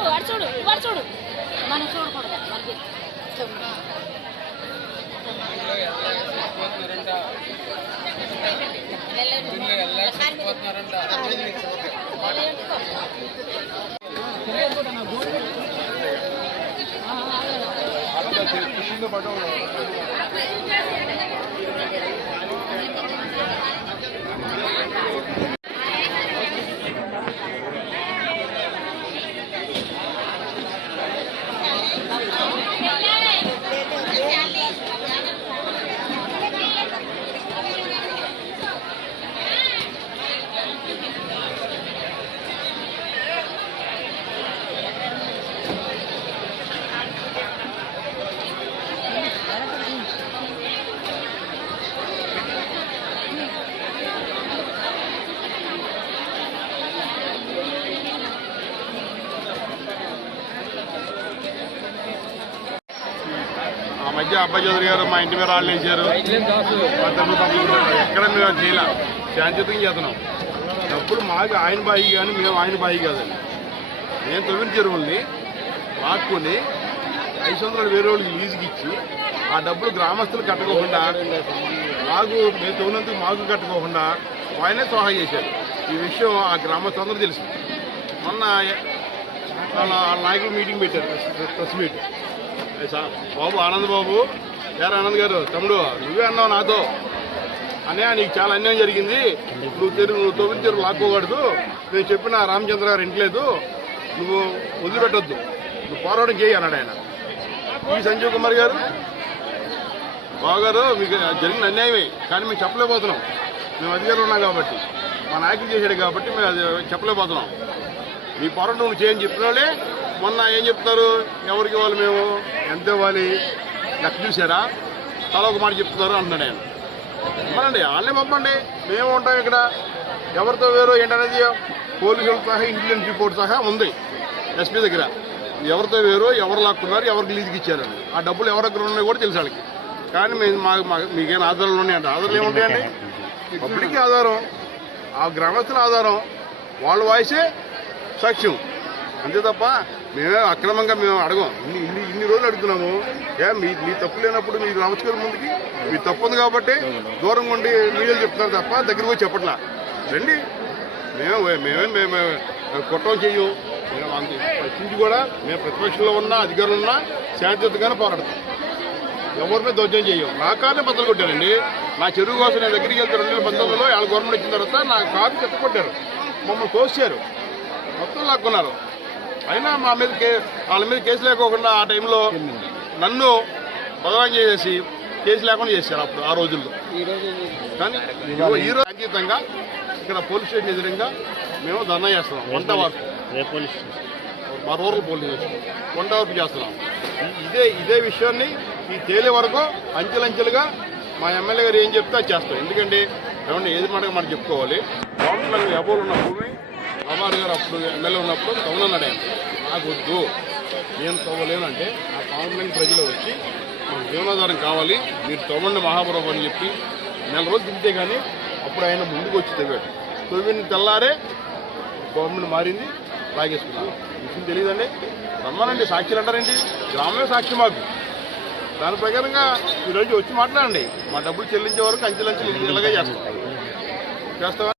చూడు వాడు చూడు వాడు చూడు మనం చూడకూడదు మనకి చూడు. ఆ మధ్య అబ్బాయి చౌదరి గారు మా ఇంటి మీద రాళ్ళు వేసారు ఎక్కడ మేము చేయలేం చేయలే శాంతియుతంగా చేస్తున్నాం. డబ్బులు మాకు ఆయన బాయి కానీ మేము ఆయన బాయి కాదండి. నేను తొమ్మిది చెరువుల్ని లాక్కొని ఐదు వందల వేరే వాళ్ళకి లీజుకి ఇచ్చి ఆ డబ్బులు గ్రామస్తులు కట్టుకోకుండా మాకు మేము తవ్వినందుకు మాకు కట్టుకోకుండా ఆయనే సహాయం చేశారు. ఈ విషయం ఆ గ్రామస్తులందరూ తెలుసు. మొన్న వాళ్ళ నాయకులు మీటింగ్ పెట్టారు ప్రెస్ మీట్. బాబు ఆనంద్ బాబు. యారు ఆనంద్ గారు తమ్ముడు నువ్వే అన్నావు నాతో. అన్నయ్య నీకు చాలా అన్యాయం జరిగింది. నువ్వు తెరు నువ్వు తొమ్మిది చెరువు లాక్కోకూడదు. నేను చెప్పిన రామచంద్ర గారు ఇంట్లేదు నువ్వు వదిలిపెట్టొద్దు. నువ్వు పోరాటం చేయి అన్నాడు ఆయన. ఈ సంజీవ్ కుమార్ గారు బాగారు మీకు జరిగిన అన్యాయమే. కానీ మేము చెప్పలేకపోతున్నాం. మేము అధికారులు ఉన్నాం కాబట్టి. మా నాయకులు చేశాడు కాబట్టి మేము అది చెప్పలేకపోతున్నాం. మీ పోరాటం నువ్వు చేయని చెప్పిన వాళ్ళే. మొన్న ఏం చెప్తారు? ఎవరికి ఇవ్వాలి మేము? ఎంత ఇవ్వాలి లెక్క చూసారా? తల ఒక మాట చెప్తున్నారు అంటున్నాడు నేను. ఇవ్వనండి వాళ్ళని పంపండి. మేము ఉంటాం ఇక్కడ. ఎవరితో వేరు ఏంటనేది పోలీసులతో సహా ఇంటెలిజెన్స్ రిపోర్ట్ సహా ఉంది. ఎస్పీ దగ్గర. ఎవరితో వేరు ఎవరు లాక్కున్నారు ఎవరికి లీజుకి ఇచ్చారని ఆ డబ్బులు ఎవరి దగ్గర ఉన్నాయో కూడా తెలుసు వాళ్ళకి. కానీ మేము మాకు మా- మీకేం ఆధారాలు ఉన్నాయంటే ఆధారాలు ఏముంటాయండి పబ్లిక్ ఆధారం ఆ గ్రామస్తుల ఆధారం. వాళ్ళ వాయిసే సాక్ష్యం. అంతే తప్ప మేమే అక్రమంగా మేము అడగం. ఇన్ని ఇన్ని ఇన్ని రోజులు అడుగుతున్నాము. ఏ మీ మీ తప్పు లేనప్పుడు మీరు రావచ్చు ముందుకి మీ తప్పు ఉంది కాబట్టి దూరంగా ఉండి మీడియాలు చెప్తున్నారు తప్ప దగ్గరకు పోయి చెప్పట్లా. రండి. మేమే మేమే మేము కుట్రం చెయ్యం. మేము అంత ప్రశ్నించి కూడా మేము ప్రతిపక్షంలో ఉన్నా అధికారులు ఉన్నా శాంతియుతంగానే పోరాడతాం. ఎవరి మీద దౌర్జన్యం చేయం నా కార్ని బద్దలు కొట్టారండి. నా చెరువు కోసం నేను దగ్గరికి వెళ్తే రెండు వేల పంతొమ్మిదిలో వాళ్ళ గవర్నమెంట్ వచ్చిన తర్వాత నా కారు చెత్త కొట్టారు. మమ్మల్ని తోసారు మొత్తం లాక్కున్నారు. అయినా మా మీద కే వాళ్ళ మీద కేసు లేకోకుండా ఆ టైంలో నన్ను బదనాం చేసేసి కేసు లేకుండా చేశారు అప్పుడు ఆ రోజుల్లో. కానీ ఇదిగో ఈ రోజు అంకితంగా ఇక్కడ పోలీస్ స్టేషన్ ఎదురుగా మేము ధర్నా చేస్తున్నాం. వంట వరకు మా రూరల్ పోలీస్ స్టేషన్. వంట వరకు చేస్తున్నాం. ఇదే ఇదే విషయాన్ని ఈ తేలే వరకు అంచెలంచెలుగా మా ఎమ్మెల్యే గారు ఏం చెప్తే చేస్తాం. ఎందుకంటే ఏమన్నా ఏది మాట మనం చెప్పుకోవాలి? లోపల ఎవరు ఉన్న భూమి అమ్మారు గారు అప్పుడు ఎమ్మెల్యే ఉన్నప్పుడు తవ్వనన్నాడు ఆయన నాకు వద్దు నేను తవ్వలేనంటే ఆ కాంప్లైంట్ ప్రజలు వచ్చి మాకు జీవనాధారం కావాలి మీరు తవ్వండి మహాప్రభు అని చెప్పి నెల రోజులు తింటే కానీ అప్పుడు ఆయన ముందుకు వచ్చి తవ్వాడు. తవ్విన తెల్లారే గవర్నమెంట్ మారింది లాగేసుకున్నాం విషయం తెలియదండి. రమ్మనండి సాక్షులు అంటారేంటి? గ్రామమే సాక్షి మాకు. దాని ప్రకారంగా ఈరోజు వచ్చి మాట్లాడండి. మా డబ్బులు చెల్లించే వరకు అంచెలంచెలు ఇలాగే చేస్తాం. చేస్తావా?